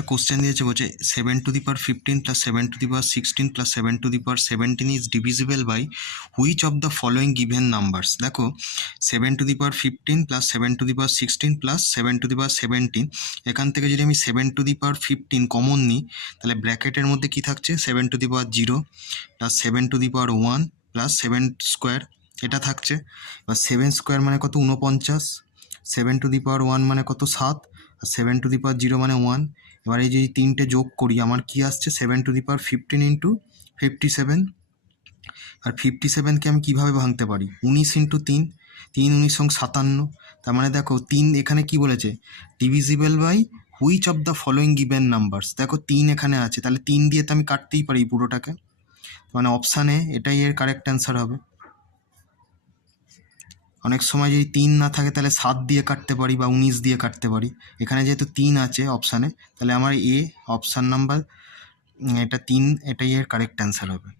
একটা কোশ্চেন দিয়েছে, বলছে 7^15 + 7^16 + 7^17 is divisible by which of the following given numbers. দেখো 7^15 + 7^16 + 7^17, এখান থেকে যদি আমি 7^15 কমন নিই তাহলে ব্র্যাকেটের মধ্যে কি থাকছে 7^0 + 7^1 + 7² এটা থাকছে। এবার 7² মানে কত 49, 7^1 মানে কত 7, আর 7^0 মানে 1। এবার এই যে তিনটে যোগ করি আমার কি আসছে 7^15 × 57। আর 57কে আমি কিভাবে ভাঙতে পারি 19 × 3, 3 19 = 57। তার মানে দেখো 3 এখানে কি বলেছে divisible by which of the following given numbers. দেখো 3 এখানে আছে, তাহলে 3 দিয়ে তো আমি কাটতেই পারি পুরোটাকে, মানে অপশানে এটাই এর কারেক্ট অ্যান্সার হবে। অনেক সময় যদি 3 না থাকে তাহলে 7 দিয়ে কাটতে পারি বা 19 দিয়ে কাটতে পারি। এখানে যেহেতু 3 আছে অপশানে, তাহলে আমার অপশান নাম্বার এটা 3 এটাই এর কারেক্ট অ্যান্সার হবে।